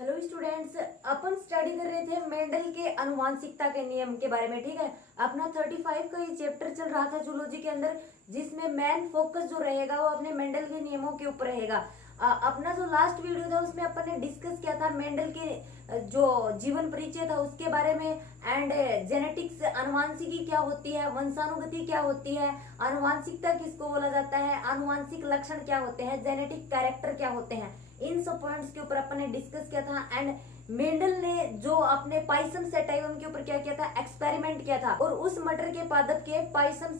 Hello students, अपन study कर रहे थे मेंडल के आनुवांशिकता के नियम के बारे में। ठीक है, अपना 35 का ये चैप्टर चल रहा था जूलॉजी के अंदर, जिसमें मेन फोकस जो रहेगा वो अपने मेंडल के नियमों के ऊपर रहेगा। अपना जो लास्ट वीडियो था उसमें अपन ने डिस्कस किया था मेंडल के जो जीवन परिचय था उसके बारे में, एंड जेनेटिक्स, आनुवांशिकी क्या होती है, वंशानुगति क्या होती है, आनुवांशिकता किसको बोला जाता है, आनुवांशिक लक्षण क्या होते हैं, जेनेटिक कैरेक्टर क्या होते हैं, इन सब पॉइंट्स के ऊपर अपन ने डिस्कस किया था। एंड मेंडल ने जो अपने पाइसम सेटाइवम के ऊपर क्या किया था, एक्सपेरिमेंट किया था, और उस मटर के पादप के पाइसम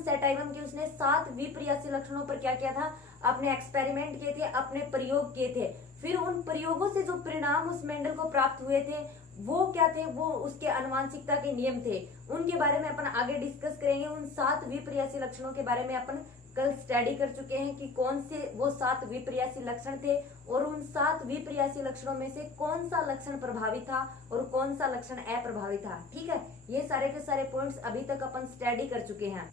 सेटाइवम के उसने 7 विपर्यासी लक्षणों पर क्या किया था, अपने एक्सपेरिमेंट किए थे, अपने प्रयोग किए थे। फिर उन प्रयोगों से जो परिणाम उस मेंडल को प्राप्त हुए थे वो क्या थे, वो उसके आनुवांशिकता के नियम थे। उनके बारे में अपन आगे डिस्कस करेंगे। उन 7 विपर्यासी लक्षणों के बारे में अपन कल स्टडी कर चुके हैं कि कौन से वो 7 विपर्यासी लक्षण थे, और उन 7 विपर्यासी लक्षणों में से कौन सा लक्षण प्रभावी था और कौन सा लक्षण अप्रभावी था। ठीक है, ये सारे के सारे पॉइंट्स अभी तक अपन स्टडी कर चुके हैं।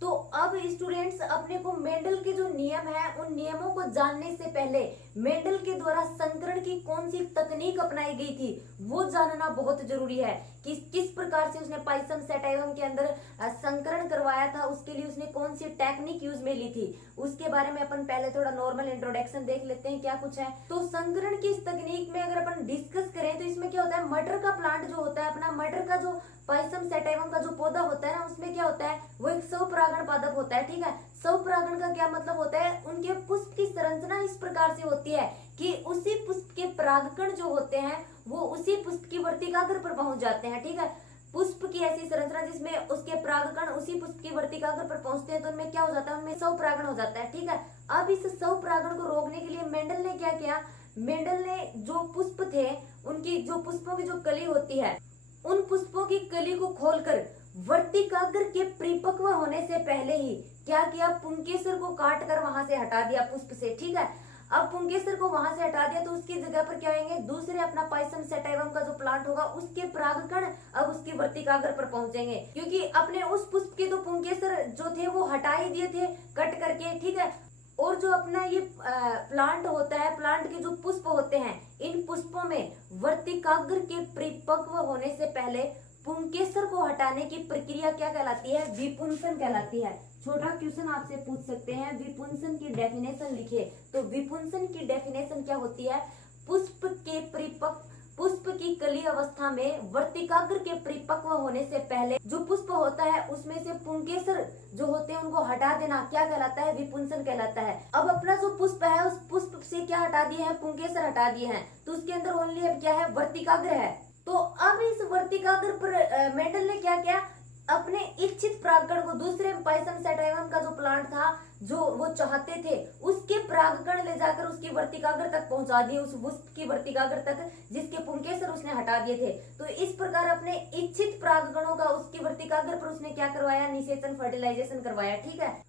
तो अब स्टूडेंट्स, अपने को मेंडल के जो नियम है उन नियमों को जानने से पहले मेंडल के द्वारा संकरण की कौन सी तकनीक अपनाई गई थी वो जानना बहुत जरूरी है। कि किस प्रकार से उसने पाइसम सेटाइवम के अंदर संकरण करवाया था, उसके लिए उसने कौन सी टेक्निक यूज में ली थी, उसके बारे में अपन पहले थोड़ा नॉर्मल इंट्रोडक्शन देख लेते हैं क्या कुछ है। तो संकरण की इस तकनीक में अगर अपन डिस्कस करें तो इसमें क्या होता है, मटर का प्लांट जो होता है, अपना मटर का जो पाइसम सेटाइवम का जो पौधा होता है ना, उसमें क्या होता है, वो एक स्वपरागण पादप होता है। ठीक है, स्वपरागण का क्या मतलब होता है, उनके पुष्प की संरचना इस प्रकार से होती है कि उसी पुष्प के परागकण जो होते हैं वो उसी पुष्प की वर्तिकाग्र पर पहुंच जाते हैं। ठीक है, पुष्प की ऐसी संरचना जिसमें उसके परागकण उसी पुष्प की वर्तिकाग्र पर पहुंचते हैं, तो उनमें क्या हो जाता है, उनमें स्वपरागण हो जाता है। ठीक है, अब इस स्वपरागण को रोकने के लिए मेंडल ने क्या किया, मेंडल ने जो पुष्प थे उनकी जो पुष्पों की जो कली होती है, उन पुष्पों की कली को खोलकर वर्तिकाग्र के परिपक्व होने से पहले ही क्या किया, पुंकेसर को काट कर वहां से हटा दिया पुष्प से। ठीक है, अब पुंकेसर को वहां से हटा दिया तो उसकी जगह पर क्या आएंगे, दूसरे अपना पाइसम सेटाइवम का जो प्लांट होगा उसके परागकण अब उसकी वर्तिकाग्र पर पहुंचेंगे, क्योंकि अपने उस पुष्प के तो पुंकेसर जो थे वो हटा ही दिए थे कट करके। ठीक है, और जो अपना ये प्लांट होता है, प्लांट के जो पुष्प होते हैं, इन पुष्पों में वर्तिकाग्र के परिपक्व होने से पहले पुंकेसर को हटाने की प्रक्रिया क्या कहलाती है, विपुंसन कहलाती है। छोटा क्वेश्चन आपसे पूछ सकते हैं, विपुंसन की डेफिनेशन लिखिए। तो विपुंसन की डेफिनेशन क्या होती है, पुष्प की कली अवस्था में वर्तिकाग्र के परिपक्व होने से पहले जो पुष्प होता है उसमें से पुंकेसर जो होते हैं उनको हटा देना क्या कहलाता है, विपुंसन कहलाता है। अब अपना जो पुष्प है उस पुष्प से क्या हटा दिए हैं, पुंकेसर हटा दिए हैं, तो उसके अंदर ओनली अब क्या है, वर्तिकाग्र है। तो अब इस वर्तिकाग्र पर मेंडल ने क्या किया, अपने इच्छित परागकण को दूसरे पाइसम सेटाइवम का जो प्लांट था जो वो चाहते थे उसके परागकण ले जाकर उसकी वर्तिकाग्र तक पहुंचा दिए, उस पुष्प की वर्तिकाग्र तक जिसके पुंकेसर उसने हटा दिए थे। तो इस प्रकार अपने इच्छित परागकणों का उसकी वर्तिकाग्र पर उसने क्या करवाया, निषेचन, फर्टिलाइजेशन करवाया। ठीक है,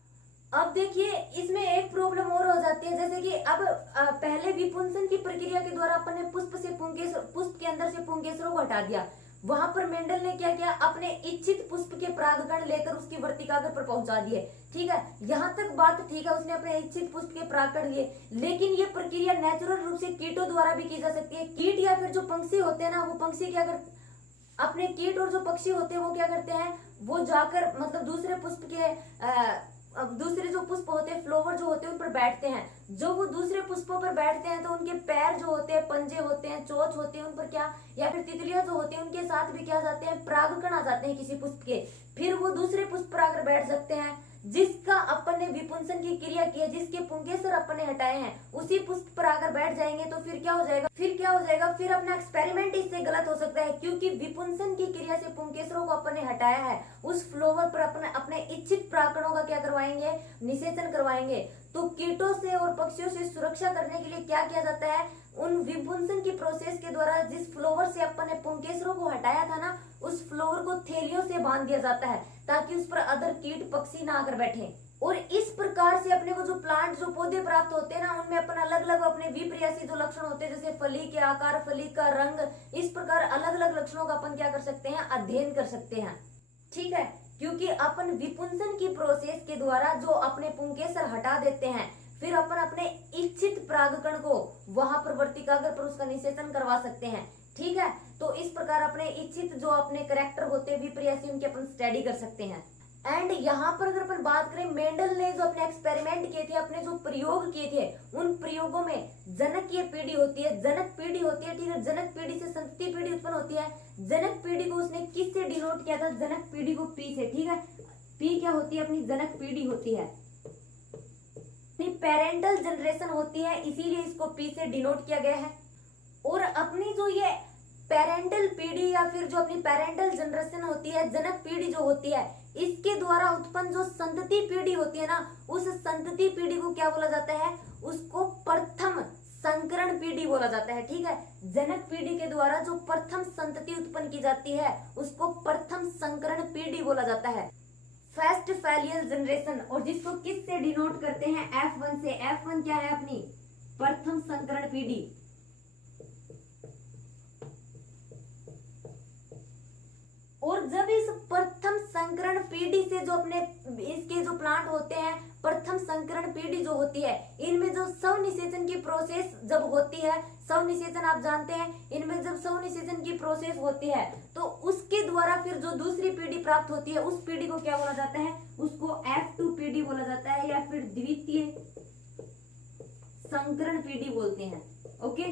अब देखिए इसमें एक प्रॉब्लम और हो जाती है, जैसे कि अब पहले विपुंसन की प्रक्रिया के द्वारा अपन ने पुष्प के अंदर से पुंकेसरों को हटा दिया, वहां पर मेंडल ने क्या किया, अपने इच्छित पुष्प के परागकण लेकर उसकी वर्तिकाग्र पर पहुंचा दिए। ठीक है, यहाँ तक बात ठीक है, उसने अपने इच्छित पुष्प के परागकण लिए, लेकिन ये प्रक्रिया नेचुरल रूप से कीटों द्वारा भी की जा सकती है। कीट या फिर जो पंक्षी होते हैं ना, वो पंक्षी क्या करते, अपने कीट और जो पक्षी होते हैं वो क्या करते हैं, वो जाकर मतलब दूसरे पुष्प के अब दूसरे जो पुष्प होते हैं, फ्लावर जो होते हैं, उन पर बैठते हैं। जो वो दूसरे पुष्पों पर बैठते हैं तो उनके पैर जो होते हैं, पंजे होते हैं, चोंच होते हैं, उन पर क्या, या फिर तितलियां जो होती हैं उनके साथ भी क्या जाते हैं, परागकण आ जाते हैं किसी पुष्प के, फिर वो दूसरे पुष्प पर आकर बैठ सकते हैं। जिसका अपन ने विपुंसन की क्रिया की है, जिसके पुंकेसर अपन ने हटाए हैं, उसी पुष्प पर आकर बैठ जाएंगे तो फिर क्या हो जाएगा, फिर अपना एक्सपेरिमेंट इससे गलत हो सकता है, क्योंकि विपुंसन की क्रिया से पुंकेसरों को अपन ने हटाया है, उस फ्लावर पर अपने इच्छित परागकणों का क्या करवाएंगे, निषेचन करवाएंगे। तो कीटों से और पक्षियों से सुरक्षा करने के लिए क्या किया जाता है, उन विपुंसन की प्रोसेस के द्वारा जिस फ्लावर से अपन ने पुंकेसरों को हटाया था ना, उस फ्लावर को थैलियों से बांध दिया जाता है ताकि उस पर अदर कीट पक्षी ना आकर बैठे। और इस प्रकार से अपने को जो प्लांट, जो पौधे प्राप्त होते हैं ना, उनमें अपन अलग अलग अपने विपर्यासी जो लक्षण होते हैं, जैसे फली के आकार, फली का रंग, इस प्रकार अलग अलग लक्षणों का अपन क्या कर सकते हैं, अध्ययन कर सकते हैं। ठीक है, क्योंकि अपन विपुंसन की प्रोसेस के द्वारा जो अपने पुंकेसर हटा देते हैं, फिर अपन अपने इच्छित परागकण को वहां पर वर्तिकाग्र पर उसका निषेचन करवा सकते हैं। ठीक है, तो इस प्रकार अपने इच्छित जो अपने करेक्टर होते हैं विपर्यासी उनकी अपन स्टडी कर सकते हैं। एंड यहाँ पर अगर अपन बात करें, मेंडल ने जो अपने एक्सपेरिमेंट किए थे, अपने जो प्रयोग किए थे, उन प्रयोगों में जनकीय पीढ़ी होती है, जनक पीढ़ी होती है। ठीक है, जनक पीढ़ी से संतति पीढ़ी उत्पन्न होती है। जनक पीढ़ी को उसने किससे डिनोट किया था? जनक पीढ़ी को पी से। ठीक है, पी क्या होती है? अपनी जनक पीढ़ी होती है, अपनी पेरेंटल जनरेशन होती है, इसीलिए इसको पी से डिनोट किया गया है। और अपनी जो ये पेरेंटल पीढ़ी या फिर जो अपनी पेरेंटल जनरेशन होती है, जनक पीढ़ी जो होती है, इसके द्वारा उत्पन्न जो संतति पीढ़ी होती है ना, उस संतति पीढ़ी को क्या बोला जाता है? उसको प्रथम संकरण पीढ़ी बोला जाता है। ठीक है, जनक पीढ़ी के द्वारा जो प्रथम संतति उत्पन्न की जाती है उसको प्रथम संकरण पीढ़ी बोला जाता है, फर्स्ट फैलियल जनरेशन। और जिसको किस से डिनोट करते हैं? F1 से। F1 क्या है? अपनी प्रथम संकरण पीढ़ी। और जब इस प्रथम संकरण पीढ़ी से जो अपने इसके जो प्लांट होते हैं, प्रथम संकरण पीढ़ी जो होती है, इनमें जो स्वनिषेचन की प्रोसेस जब होती है, स्वनिषेचन आप जानते हैं, इनमें जब स्वनिषेचन की प्रोसेस होती है तो उसके द्वारा फिर जो दूसरी पीढ़ी प्राप्त होती है उस पीढ़ी को क्या बोला जाता है? उसको F2 पीढ़ी बोला जाता है या फिर द्वितीय संकरण पीढ़ी बोलते हैं। ओके,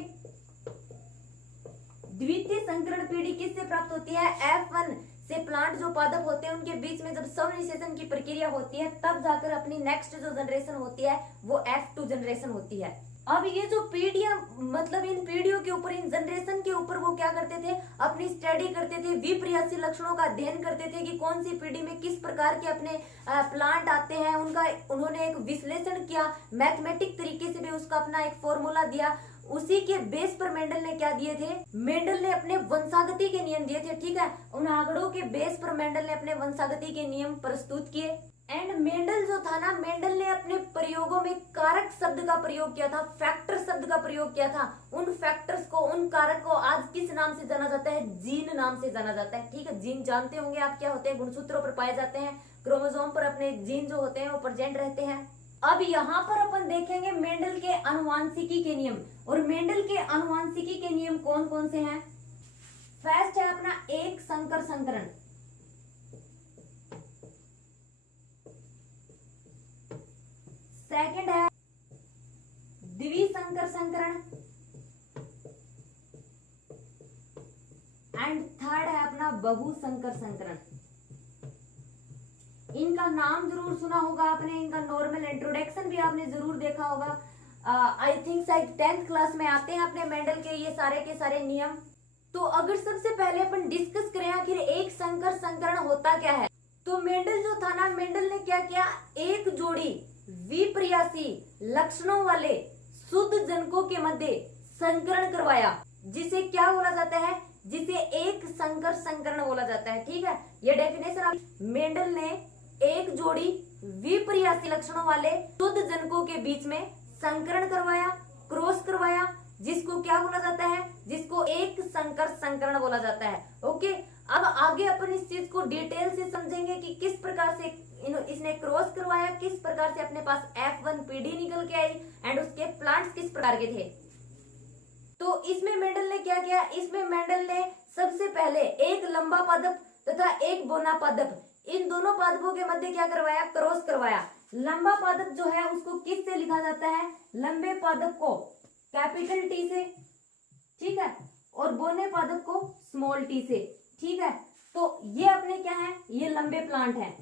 द्वितीय संकरण पीढ़ी किससे प्राप्त होती है? F1 से। प्लांट जो पादप होते हैं उनके बीच में जब स्वनिषेचन की प्रक्रिया होती है तब जाकर अपनी नेक्स्ट जो जनरेशन होती है वो F2 जनरेशन होती है। अब ये जो पीढ़ियां, मतलब इन पीढ़ियों के ऊपर, इन जनरेशन के ऊपर वो क्या करते थे? अपनी स्टडी करते थे, विपर्यासी लक्षणों का अध्ययन करते थे कि कौन सी पीढ़ी में किस प्रकार के अपने प्लांट आते हैं। उनका उन्होंने एक विश्लेषण किया, मैथमेटिक तरीके से भी उसका अपना एक फॉर्मूला दिया। उसी के बेस पर मेंडल ने क्या दिए थे? मेंडल ने अपने वंशागति के नियम दिए थे। ठीक है, उन आंकड़ों के बेस पर मेंडल ने अपने वंशागति के नियम प्रस्तुत किए। एंड मेंडल जो था ना, मेंडल ने अपने प्रयोगों में कारक शब्द का प्रयोग किया था, फैक्टर शब्द का प्रयोग किया था। उन फैक्टर्स को, उन कारक को आज किस नाम से जाना जाता है? जीन नाम से जाना जाता है। ठीक है, जीन जानते होंगे आप क्या होते हैं? गुणसूत्रों पर पाए जाते हैं, क्रोमोसोम पर अपने जीन जो होते हैं वो प्रेजेंट रहते हैं। अब यहाँ पर अपन देखेंगे मेंडल के आनुवांशिकी के नियम। और मेंडल के आनुवांशिकी के नियम कौन कौन से हैं? फर्स्ट है अपना एक संकर संकरण, सेकंड है द्विसंकर संकरण, एंड थर्ड है अपना बहुसंकर संकरण। इनका नाम जरूर सुना होगा आपने, इनका नॉर्मल इंट्रोडक्शन भी आपने जरूर देखा होगा। आई थिंक शायद 10th क्लास में आते हैं अपने मेंडल के सारे नियम। तो अगर सबसे पहले अपन डिस्कस करें आखिर एक संकर संकरण होता क्या है, तो मेंडल जो था ना, मेंडल ने क्या किया? एक जोड़ी विपर्यासी लक्षणों वाले शुद्ध जनकों के मध्य संकरण करवाया, जिसे क्या बोला जाता है? जिसे एक संकर संकरण बोला जाता है। ठीक है, ये डेफिनेशन मेंडल ने एक जोड़ी विपर्यासी लक्षणों वाले शुद्ध जनकों के बीच में संकरण करवाया, क्रॉस करवाया, जिसको क्या बोला जाता है? जिसको एक संकर संकरण बोला जाता है। ओके, अब आगे अपन इस चीज को डिटेल से समझेंगे कि किस प्रकार से इसने क्रॉस करवाया, किस प्रकार से अपने पास F1 पीढ़ी निकल के आई एंड उसके प्लांट्स किस प्रकार के थे। तो इसमें मेंडल ने क्या किया? इसमें मेंडल ने सबसे पहले एक लंबा पादप तथा एक बोना पादप, इन दोनों पादपों के मध्य क्या करवाया? क्रॉस करवाया। लंबा पादप जो है उसको किस से लिखा जाता है? लंबे पादप को कैपिटल टी से, ठीक है, और बोने पादप को स्मॉल टी से। ठीक है, तो ये अपने क्या है? ये लंबे प्लांट हैं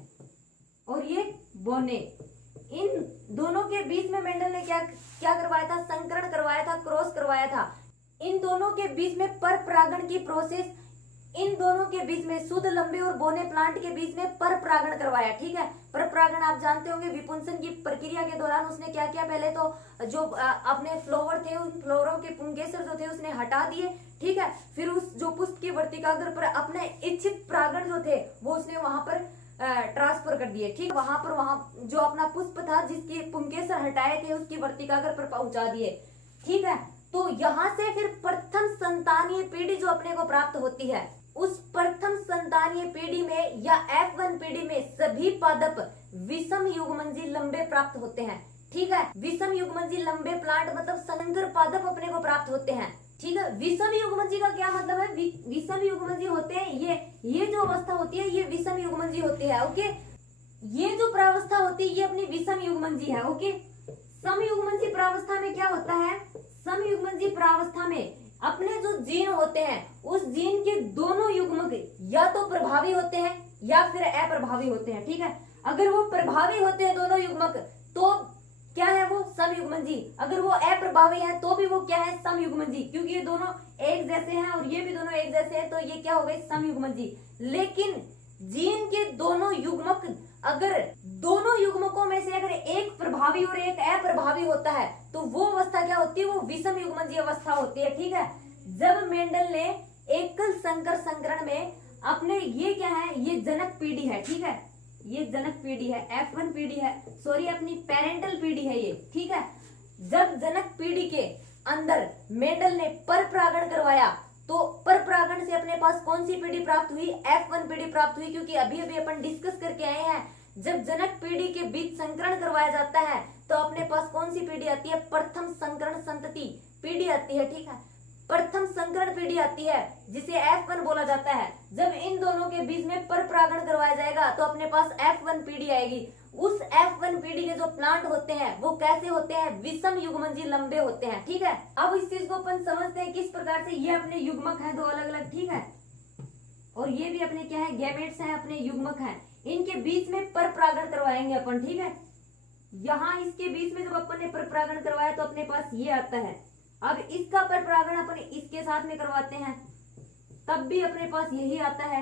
और ये बोने। इन दोनों के बीच में मेंडल ने क्या करवाया था? संकरण करवाया था, क्रॉस करवाया था। इन दोनों के बीच में पर परागण की प्रोसेस, इन दोनों के बीच में शुद्ध लंबे और बोने प्लांट के बीच में पर परागण करवाया। ठीक है, पर परागण आप जानते होंगे, विपुंसन की प्रक्रिया के दौरान उसने क्या किया? पहले तो जो अपने फ्लावर थे उन फ्लावरों के पुंकेसर जो थे उसने हटा दिए। ठीक है, फिर उस जो पुष्प की वर्तिकाग्र पर अपने इच्छित परागण जो थे वो उसने वहां पर ट्रांसफर कर दिए। ठीक, वहां जो अपना पुष्प था जिसके पुंकेसर हटाए थे उसकी वर्तिकाग्र पर पहुंचा दिए। ठीक है, तो यहाँ से फिर प्रथम संतानीय पीढ़ी जो अपने को प्राप्त होती है, उस प्रथम संतानीय पीढ़ी में या F1 पीढ़ी में सभी पादप विषम युग्मनजी लंबे प्राप्त होते हैं। ठीक है। विषम युग्मजी लंबे प्लांट मतलब संकर पादप अपने को प्राप्त होते हैं, ठीक है। विषम युग्मजी का क्या मतलब है? विषम युग्मजी होते हैं ये जो अवस्था होती है ये विषम युग्मजी होती है, ओके। ये जो प्रावस्था होती है ये अपनी विषम युग्मजी है, ओके। समयुग्मजी प्रावस्था में क्या होता है? समयुग्मजी प्रावस्था में अपने जो जीन होते हैं उस जीन के दोनों युग्मक या तो प्रभावी होते हैं या फिर अप्रभावी होते हैं, ठीक है। अगर वो प्रभावी होते हैं दोनों युग्मक तो क्या है वो? समयुग्मजी। अगर वो अप्रभावी है तो भी वो क्या है? समयुग्मजी, क्योंकि ये दोनों एक जैसे हैं और ये भी दोनों एक जैसे हैं, तो ये क्या हो गए? समयुग्मजी। लेकिन जीन के दोनों युग्मक, अगर दोनों युग्मकों में से अगर एक प्रभावी और एक अप्रभावी होता है तो वो अवस्था क्या होती है? वो विषम युग्मजी अवस्था होती है, ठीक है। जब मेंडल ने एकल संकर संकरण में अपने ये क्या है? ये जनक पीढ़ी है, ठीक है। ये जनक पीढ़ी है, F1 पीढ़ी है, सॉरी अपनी पेरेंटल पीढ़ी है ये, ठीक है। जब जनक पीढ़ी के अंदर मेंडल ने पर परागण करवाया तो पर परागण से अपने पास कौन सी पीढ़ी प्राप्त हुई? F1 पीढ़ी प्राप्त हुई, क्योंकि अभी अभी अपन डिस्कस करके आए हैं जब जनक पीढ़ी के बीच संकरण करवाया जाता है तो अपने पास कौन सी पीढ़ी आती है? प्रथम संकरण संतति पीढ़ी आती है, ठीक है। प्रथम संकरण पीढ़ी आती है जिसे F1 बोला जाता है। जब इन दोनों के बीच में पर परागण करवाया जाएगा तो अपने पास F1 पीढ़ी आएगी। उस F1 पीढ़ी के जो प्लांट होते हैं वो कैसे होते हैं? विषम युग्मजी लंबे होते हैं, ठीक है। अब इस चीज को अपन समझते हैं किस प्रकार से। ये अपने युग्मक हैं दो अलग अलग, ठीक है, और ये भी अपने क्या है? गैमेट्स हैं, अपने युग्मक हैं। इनके बीच में पर परागण करवाएंगे अपन, ठीक है। यहाँ इसके बीच में जब अपन ने पर परागण करवाया तो अपने पास ये आता है। अब इसका पर परागण अपन इसके साथ में करवाते हैं तब भी अपने पास यही आता है,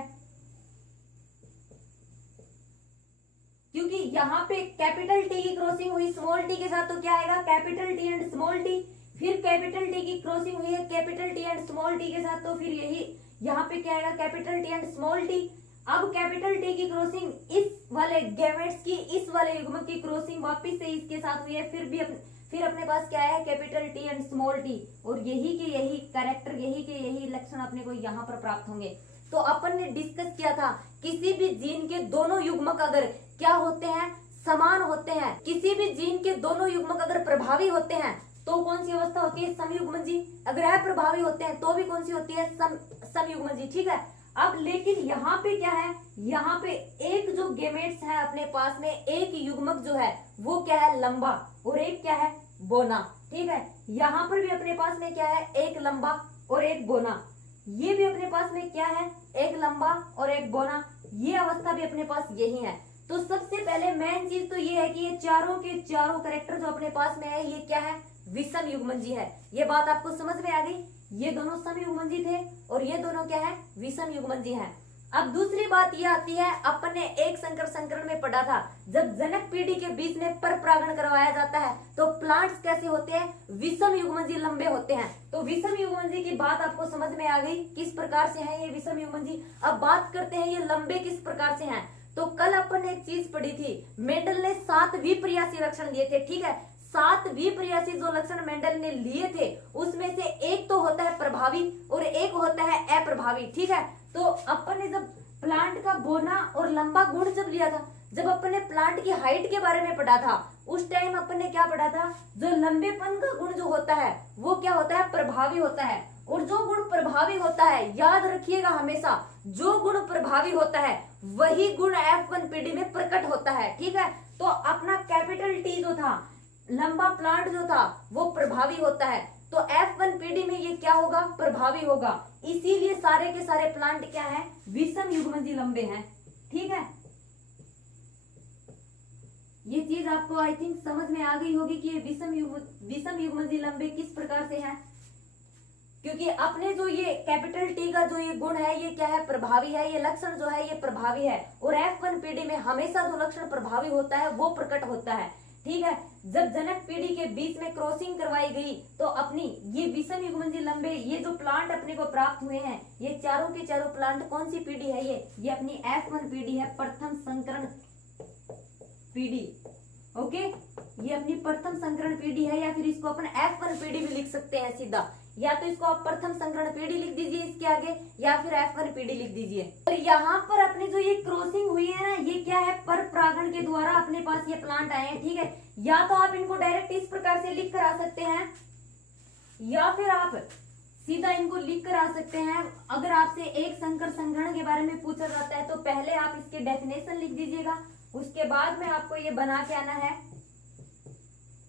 क्योंकि यहाँ पे कैपिटल टी की क्रॉसिंग हुई स्मॉल टी के साथ तो क्या आएगा? Capital T and small T. फिर कैपिटल टी की क्रॉसिंग हुई है capital T and small T के साथ तो फिर यही यहाँ पे क्या आएगा? Capital T and small T. अब कैपिटल टी की क्रॉसिंग इस वाले गैमेट्स की इस वाले युग्मक की क्रॉसिंग वापिस से इसके साथ हुई है, फिर अपने पास क्या है? Capital T and small T. और यही के यही कैरेक्टर, यही के यही लक्षण अपने को यहाँ पर प्राप्त होंगे। तो अपन ने डिस्कस किया था किसी भी जीन के दोनों युग्मक अगर क्या होते हैं? समान होते हैं। किसी भी जीन के दोनों युग्मक अगर प्रभावी होते हैं तो कौन सी अवस्था होती है? समयुग्मजी। अगर अप्रभावी होते हैं तो भी कौन सी होती है? समयुग्मजी, ठीक है। अब लेकिन यहाँ पे क्या है? यहाँ पे एक जो गेमेट्स है अपने पास में एक युग्मक जो है वो क्या है? लंबा, और एक क्या है? बोना, ठीक है। यहाँ पर भी अपने पास में क्या है? एक लंबा और एक बोना। ये भी अपने पास में क्या है? एक लंबा और एक बोना। ये अवस्था भी अपने पास यही है। तो सबसे पहले मेन चीज तो ये है कि ये चारों के चारों कैरेक्टर जो अपने पास में है ये क्या है? विषम युग्मजी है। ये बात आपको समझ में आ गई? ये दोनों समयुग्मजी थे और ये दोनों क्या है? विषम युग्मजी हैं। अब दूसरी बात ये आती है, अपन ने एक संकर संकरण में पढ़ा था जब जनक पीढ़ी के बीच में पर परागण करवाया जाता है तो प्लांट्स कैसे होते हैं? विषम युग्मजी लंबे होते हैं। तो विषम युग्मजी की बात आपको समझ में आ गई किस प्रकार से है ये विषम युग्मजी। अब बात करते हैं ये लंबे किस प्रकार से हैं। तो कल अपन ने एक चीज पढ़ी थी, मेंडल ने 7 विपर्यासी लक्षण दिए थे, ठीक है। 7 विपर्यासी जो लक्षण मेंडल ने लिए थे उसमें से एक तो होता है प्रभावी और एक होता है अप्रभावी, ठीक है। तो अपन ने जब प्लांट का बोना और लंबा गुण जब लिया था, जब अपन ने प्लांट की हाइट के बारे में पढ़ा था उस टाइम अपन ने क्या पढ़ा था? जो लंबेपन का गुण जो होता है वो क्या होता है? प्रभावी होता है। और जो गुण प्रभावी होता है, याद रखिएगा हमेशा, जो गुण प्रभावी होता है वही गुण F1 पीढ़ी में प्रकट होता है, ठीक है। तो अपना कैपिटल टी जो था, लंबा प्लांट जो था वो प्रभावी होता है, तो F1 पीढ़ी में ये क्या होगा? प्रभावी होगा। इसीलिए सारे के सारे प्लांट क्या है? विषम युग्मजी लंबे हैं, ठीक है। ये चीज आपको आई थिंक समझ में आ गई होगी कि ये विषम युग्मजी लंबे किस प्रकार से हैं, क्योंकि अपने जो ये कैपिटल टी का जो ये गुण है ये क्या है? प्रभावी है। ये लक्षण जो है ये प्रभावी है और F1 पीढ़ी में हमेशा जो लक्षण प्रभावी होता है वो प्रकट होता है, ठीक है। जब जनक पीढ़ी के बीच में क्रॉसिंग करवाई गई तो अपनी ये विषम युग्मजी लंबे ये जो प्लांट अपने को प्राप्त हुए हैं ये चारों के चारों प्लांट कौन सी पीढ़ी है? ये अपनी F1 पीढ़ी है, प्रथम संकरण पीढ़ी, ओके। ये अपनी प्रथम संकरण पीढ़ी है या फिर इसको अपन F1 पीढ़ी भी लिख सकते हैं सीधा। या तो इसको आप प्रथम संकरण पीढ़ी लिख दीजिए इसके आगे, या फिर F1 पीढ़ी लिख दीजिए। और यहाँ पर अपने जो ये क्रॉसिंग हुई है ना, ये क्या है, पर परागण के द्वारा अपने पास ये प्लांट आए हैं, ठीक है। या तो आप इनको डायरेक्ट इस प्रकार से लिख कर आ सकते हैं, या फिर आप सीधा इनको लिख कर आ सकते हैं। अगर आपसे एक संकर संग्रहण के बारे में पूछा जाता है तो पहले आप इसके डेफिनेशन लिख दीजिएगा, उसके बाद में आपको ये बना के आना है।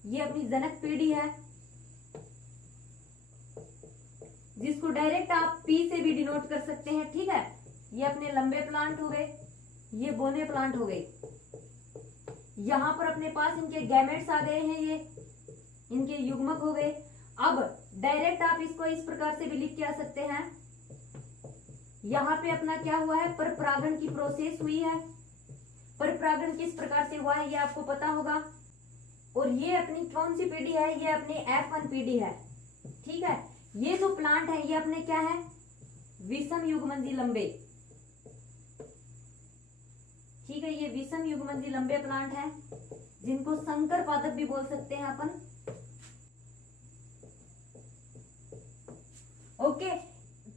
ये अपनी जनक पीढ़ी है, जिसको डायरेक्ट आप पी से भी डिनोट कर सकते हैं, ठीक है। ये अपने लंबे प्लांट हो गए, ये बोने प्लांट हो गए। यहां पर अपने पास इनके गैमेट्स आ गए हैं, ये इनके युग्मक हो गए। अब डायरेक्ट आप इसको इस प्रकार से भी लिख के आ सकते हैं। यहाँ पे अपना क्या हुआ है, पर परागण की प्रोसेस हुई है। पर परागण किस प्रकार से हुआ है ये आपको पता होगा। और ये अपनी कौन सी पीढ़ी है, ये अपनी F1 पीढ़ी है, ठीक है। ये जो प्लांट है ये अपने क्या है, विषम युग्मंजी लंबे, ठीक है। ये विषम युग्मंजी लंबे प्लांट है, जिनको संकर पादप भी बोल सकते हैं अपन। ओके,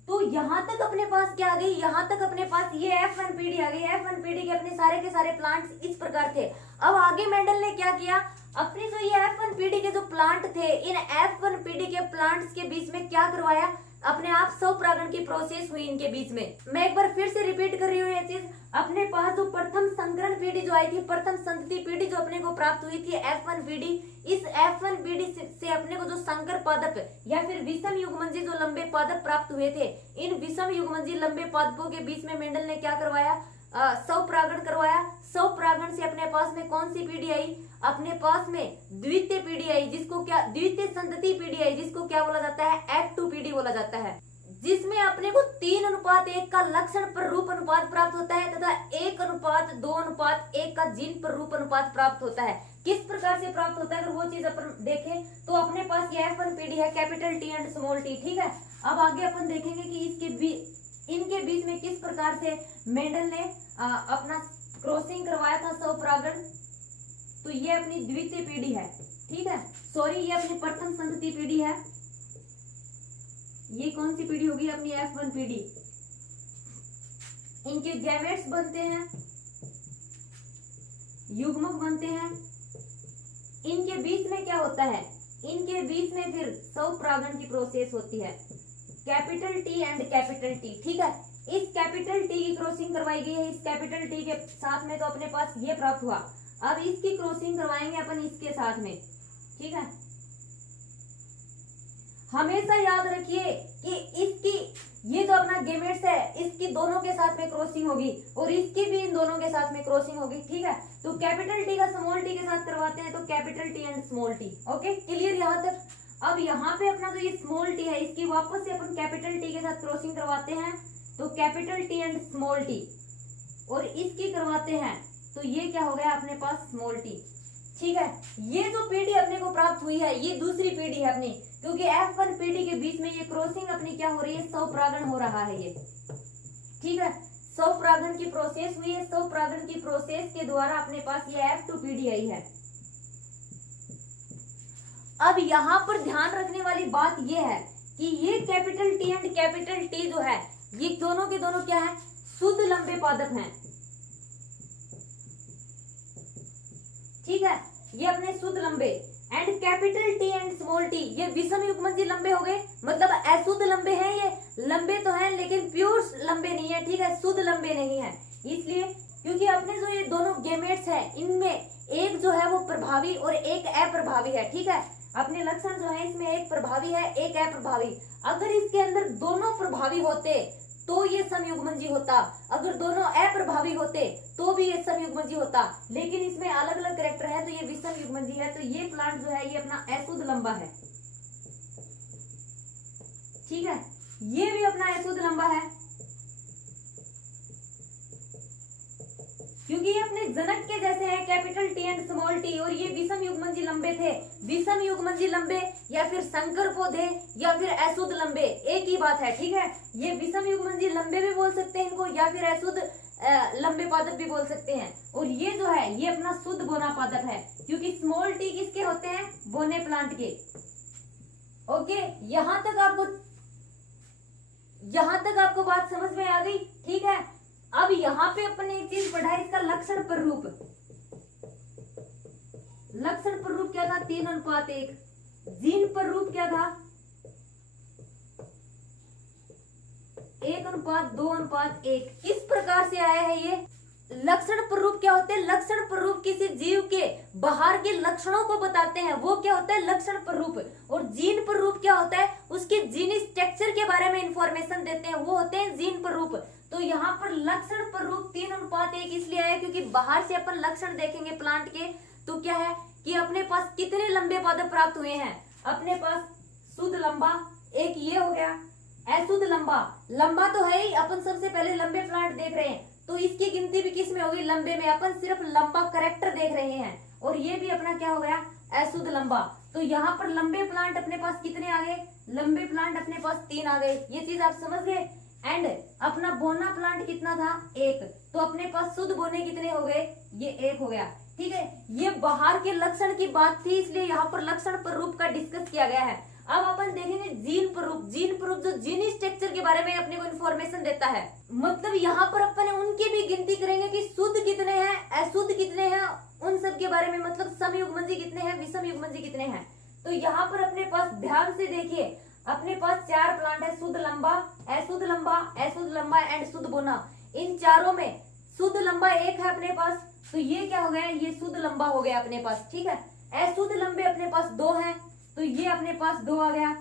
तो यहां तक अपने पास क्या आ गई, यहां तक अपने पास ये F1 पीढ़ी आ गई। F1 पीढ़ी के अपने सारे के सारे प्लांट्स इस प्रकार थे। अब आगे मेंडल ने क्या किया, अपनी जो ये F1 पीढ़ी के जो प्लांट थे, इन F1 पीढ़ी के प्लांट्स के बीच में क्या करवाया, अपने आप स्वपरागण की प्रोसेस हुई इनके बीच में। मैं एक बार फिर से रिपीट कर रही हूँ ये चीज। अपने पास जो प्रथम संकरण पीढ़ी जो आई थी, प्रथम संतति पीढ़ी जो अपने को प्राप्त हुई थी F1 पीढ़ी, इस F1 पीढ़ी से अपने को जो संकर पादप या फिर विषम युग्मंजी जो लंबे पादप प्राप्त हुए थे, इन विषम युग्मंजी लंबे पादपों के बीच में मेंडल ने क्या करवाया, स्वपरागण करवाया। स्वपरागण से अपने पास में कौन सी पीढ़ी आई, अपने पास में द्वितीय पीढ़ी आई, जिसको क्या, द्वितीय संतति पीढ़ी आई, जिसको क्या बोला जाता है, F2 पीढ़ी बोला जाता है। जिसमें अपने को 3:1 का लक्षण पर रूप अनुपात प्राप्त होता है तथा 1:2:1 का जीन पर रूप अनुपात प्राप्त होता है। किस प्रकार से प्राप्त होता है, अगर वो चीज अपन देखें तो अपने पास ये F1 पीढ़ी है, capital T and small t, ठीक है। अब आगे अपन देखेंगे कि इनके बीच में किस प्रकार से मेंडल ने अपना क्रॉसिंग करवाया था, स्वपरागण। तो ये अपनी द्वितीय पीढ़ी है, ठीक है। सॉरी, ये अपनी प्रथम संतति पीढ़ी है। ये कौन सी पीढ़ी होगी, अपनी F1 पीढ़ी। इनके गैमेट्स बनते हैं, युग्मक बनते हैं। इनके बीच में क्या होता है, इनके बीच में फिर स्वपरागण की प्रोसेस होती है, capital T and capital T, ठीक है। इस कैपिटल T की क्रॉसिंग करवाई गई है, इस कैपिटल T के साथ में तो अपने पास ये प्राप्त हुआ। अब इसकी क्रॉसिंग करवाएंगे अपन इसके साथ में, ठीक है। हमेशा याद रखिए कि इसकी, ये जो अपना गेमेट्स है, इसकी दोनों के साथ में क्रॉसिंग होगी और इसकी भी इन दोनों के साथ में क्रॉसिंग होगी, ठीक है। तो कैपिटल T का स्मॉल t के साथ करवाते हैं तो capital T and small t, okay, clear यहाँ तक। अब यहाँ पे अपना जो ये स्मॉल t है, इसकी वापस से अपन कैपिटल T के साथ क्रॉसिंग करवाते हैं तो capital T and small t, और इसकी करवाते हैं तो ये क्या हो गया अपने पास स्मॉल t, ठीक है। ये जो पीढ़ी अपने को प्राप्त हुई है ये दूसरी पीढ़ी है अपनी, क्योंकि F1 पीढ़ी के बीच में ये क्रॉसिंग अपनी क्या हो रही है, स्वपरागण हो रहा है ये, ठीक है। स्वपरागण की प्रोसेस हुई है, स्वपरागण की प्रोसेस के द्वारा अपने पास ये F2 पीढ़ी आई है। अब यहाँ पर ध्यान रखने वाली बात ये है कि ये capital T and capital T जो है, ये दोनों के दोनों क्या है, शुद्ध लंबे पादप हैं, ठीक है। ये अपने शुद्ध लंबे, and capital T and small t ये विषम युग्मंजी लंबे हो गए, मतलब अशुद्ध लंबे हैं। ये लंबे तो हैं लेकिन प्योर लंबे नहीं है, ठीक है, शुद्ध लंबे नहीं है। इसलिए क्योंकि अपने जो ये दोनों गेमेट्स हैं, इनमें एक जो है वो प्रभावी और एक अप्रभावी है, ठीक है। अपने लक्षण जो है इसमें एक प्रभावी है, एक अप्रभावी। अगर इसके अंदर दोनों प्रभावी होते तो ये समयुग्मंजी होता, अगर दोनों अप्रभावी होते तो भी ये समयुग्मंजी होता, लेकिन इसमें अलग अलग कैरेक्टर है तो ये विषम युग्मंजी है। तो ये प्लांट जो है ये अपना अशुद्ध लंबा है, ठीक है। ये भी अपना अशुद्ध लंबा है क्योंकि ये अपने जनक के जैसे है, capital T and small t, और ये विषम युग्मंजी लंबे थे। विषम युग्मंजी लंबे या फिर संकर पौधे या फिर अशुद्ध लंबे, एक ही बात है, ठीक है। ये विषम युग्मंजी लंबे भी बोल सकते हैं इनको, या फिर अशुद्ध लंबे पादप भी बोल सकते हैं। और ये जो है ये अपना शुद्ध बोना पादप है, क्योंकि स्मॉल t किसके होते हैं, बोने प्लांट के, ओके, यहां तक आपको बात समझ में आ गई, ठीक है। अब यहाँ पे अपन ने एक चीज पढ़ा है, इसका लक्षण प्ररूप। लक्षण प्ररूप क्या था? 3:1। जीन प्ररूप क्या था? 1:2:1। इस प्रकार से आया है ये। लक्षण प्ररूप क्या होते हैं? लक्षण प्ररूप किसी जीव के बाहर के लक्षणों को बताते हैं, वो क्या होता है? लक्षण प्ररूप। और जीन प्ररूप क्या होता है? उसके जीन स्ट्रक्चर के बारे में इंफॉर्मेशन देते हैं, वो होते हैं जीन प्ररूप। तो यहाँ पर लक्षण प्ररूप 3:1 इसलिए आया क्योंकि बाहर से अपन लक्षण देखेंगे प्लांट के, तो क्या है कि अपने पास कितने लंबे पादप प्राप्त हुए हैं? अपने पास शुद्ध लंबा, एक ये हो गया, अशुद्ध लंबा। लंबा तो है ही, अपन सबसे पहले लंबे प्लांट देख रहे हैं, तो इसकी गिनती भी किस में होगी? लंबे में। अपन सिर्फ लंबा करेक्टर देख रहे हैं, और ये भी अपना क्या हो गया? अशुद्ध लंबा। तो यहाँ पर लंबे प्लांट अपने पास कितने आ गए? लंबे प्लांट अपने पास 3 आ गए। ये चीज आप समझ गए। एंड अपना बोना प्लांट कितना था? 1। तो अपने पास शुद्ध बोने कितने हो गए? ये 1 हो गया, ठीक है। ये बाहर के लक्षण की बात थी, इसलिए यहाँ पर लक्षण प्ररूप का डिस्कस किया गया है। अब अपन देखेंगे जीन प्ररूप। जीन प्ररूप जो जीन स्ट्रक्चर के बारे में अपने को इन्फॉर्मेशन देता है। मतलब यहाँ पर अपन उनकी भी गिनती करेंगे कि शुद्ध कितने हैं, अशुद्ध कितने हैं, उन सब के बारे में। मतलब समयुग्मनजी कितने हैं, विषम युग्मनजी कितने हैं। तो यहाँ पर अपने पास ध्यान से देखिए, अपने पास 4 प्लांट है, शुद्ध लंबा, अशुद्ध लंबा एंड शुद्ध बोना। इन चारों में शुद्ध लंबा 1 है अपने पास, तो ये क्या हो गया? ये शुद्ध लंबा हो गया अपने पास, ठीक है। अशुद्ध लंबे अपने पास 2 हैं, तो ये अपने पास 2 आ गया।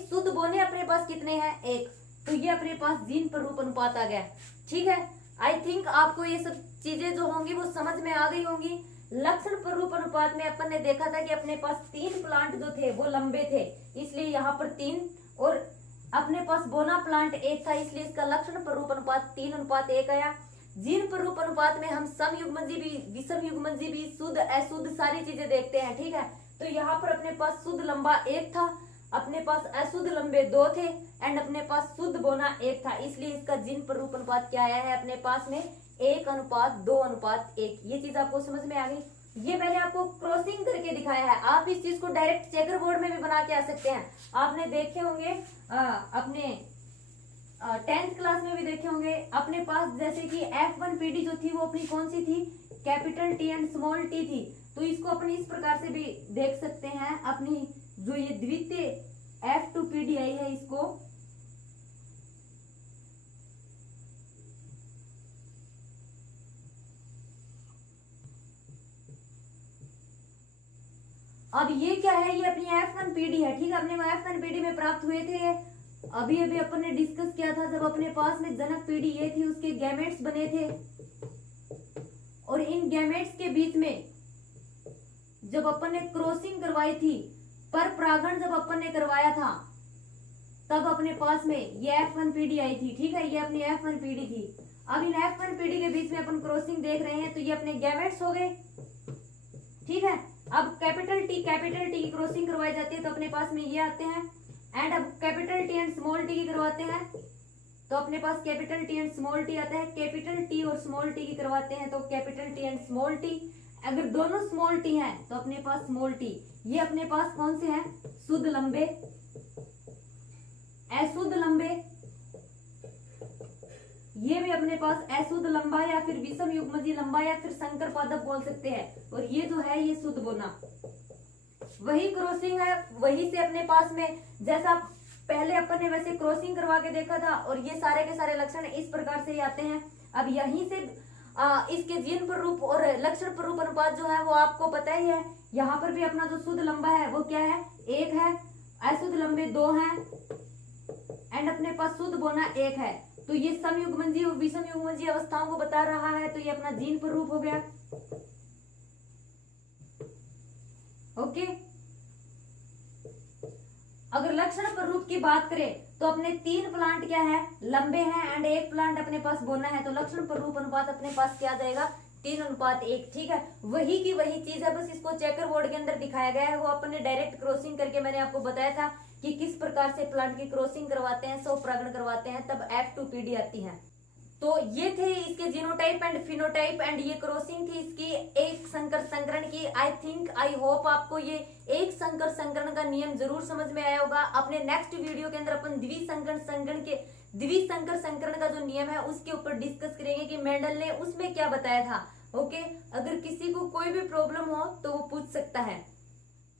शुद्ध बोने अपने पास कितने हैं? 1, तो ये अपने पास जीन प्ररूप अनुपात आ गया, ठीक है। आई थिंक आपको ये सब चीजें जो होंगी वो समझ में आ गई होंगी। लक्षण प्ररूप अनुपात में अपन ने देखा था कि अपने पास 3 प्लांट जो थे वो लंबे थे, इसलिए यहाँ पर 3, और अपने पास बोना प्लांट 1 था, इसलिए इसका लक्षण प्ररूप अनुपात 3:1 आया। जीन प्ररूप अनुपात में हम सम युग्मनजी भी, विषम युग्मनजी भी, शुद्ध अशुद्ध सारी चीजें देखते हैं, ठीक है। तो यहाँ पर अपने पास शुद्ध लंबा 1 था, अपने पास अशुद्ध लंबे 2 थे, एंड अपने पास शुद्ध बोना 1 था, इसलिए इसका जीन प्ररूप अनुपात क्या आया है अपने पास में? 1:2:1। ये चीज आपको समझ में आ गई। ये मैंने आपको क्रॉसिंग करके दिखाया है। आप इस चीज को डायरेक्ट चेकर बोर्ड में भी बना के आ सकते हैं। आपने देखे होंगे अपने 10th क्लास में भी देखे होंगे। अपने पास जैसे कि F1 PD जो थी वो अपनी कौन सी थी? Capital T and small t थी। तो इसको अपन इस प्रकार से भी देख सकते हैं। अपनी जो ये द्वितीय F2 PD आई है, इसको अब ये क्या है? ये अपनी F1 PD है, ठीक है। अपने को F1 PD में प्राप्त हुए थे। अभी अभी अपन ने डिस्कस किया था, जब अपने पास में जनक पीढ़ी ये थी, उसके गैमेट्स बने थे, और इन गैमेट्स के बीच में जब अपन ने क्रॉसिंग करवाई थी, पर परागण जब अपन ने करवाया था, तब अपने पास में ये F1 PD आई थी, ठीक है। ये अपनी F1 PD थी। अब इन F1 PD के बीच में अपन क्रॉसिंग देख रहे हैं, तो ये अपने गैमेट्स हो गए, ठीक है। अब कैपिटल टी की क्रॉसिंग करवाई जाती है, तो अपने पास में ये आते हैं। एंड अब capital T and small T की करवाते हैं, तो अपने पास capital T and small T आता है। कैपिटल टी और स्मॉल टी की करवाते हैं, तो capital T and small T. अगर दोनों स्मॉल टी हैं तो अपने पास स्मॉल टी। ये अपने पास कौन से हैं? शुद्ध लंबे, अशुद्ध लंबे, ये भी अपने पास अशुद्ध लंबा या फिर विषम युग्मजी लंबा या फिर संकर पादप बोल सकते हैं। और ये जो है ये शुद्ध बोना, वही क्रॉसिंग है, वही से अपने पास में जैसा पहले अपन ने वैसे क्रॉसिंग करवा के देखा था, और ये सारे के सारे लक्षण इस प्रकार से ही आते हैं। अब यहीं से इसके जीन प्ररूप और लक्षण प्ररूप अनुपात जो है वो आपको पता ही है। यहाँ पर भी अपना जो शुद्ध लंबा है वो क्या है? 1 है, अशुद्ध लंबे 2 हैं, एंड अपने पास शुद्ध बोना 1 है। तो ये समयुग्मनजी और विषम युग्मनजी अवस्थाओं को बता रहा है, तो ये अपना जीन प्ररूप हो गया। ओके। अगर लक्षण प्ररूप की बात करें तो अपने 3 प्लांट क्या है? लंबे हैं, एंड 1 प्लांट अपने पास बोना है, तो लक्षण प्ररूप अनुपात अपने पास क्या आ जाएगा? 3:1, ठीक है। वही की वही चीज है, बस इसको चेकर बोर्ड के अंदर दिखाया गया है। वो अपन ने डायरेक्ट क्रॉसिंग करके मैंने आपको बताया था कि किस प्रकार से प्लांट की क्रॉसिंग करवाते हैं, स्वपरागण करवाते हैं, तब F2 PD आती है। तो ये थे इसके जीनोटाइप एंड फिनोटाइप एंड ये क्रॉसिंग थी इसकी एक संकर संकरण की। आई होप आपको ये एक संकर संकरण का नियम जरूर समझ में आया होगा। अपने नेक्स्ट वीडियो के अंदर अपन द्विसंकर संकरण का जो नियम है उसके ऊपर डिस्कस करेंगे कि मेंडल ने उसमें क्या बताया था। ओके, अगर किसी को कोई भी प्रॉब्लम हो तो वो पूछ सकता है।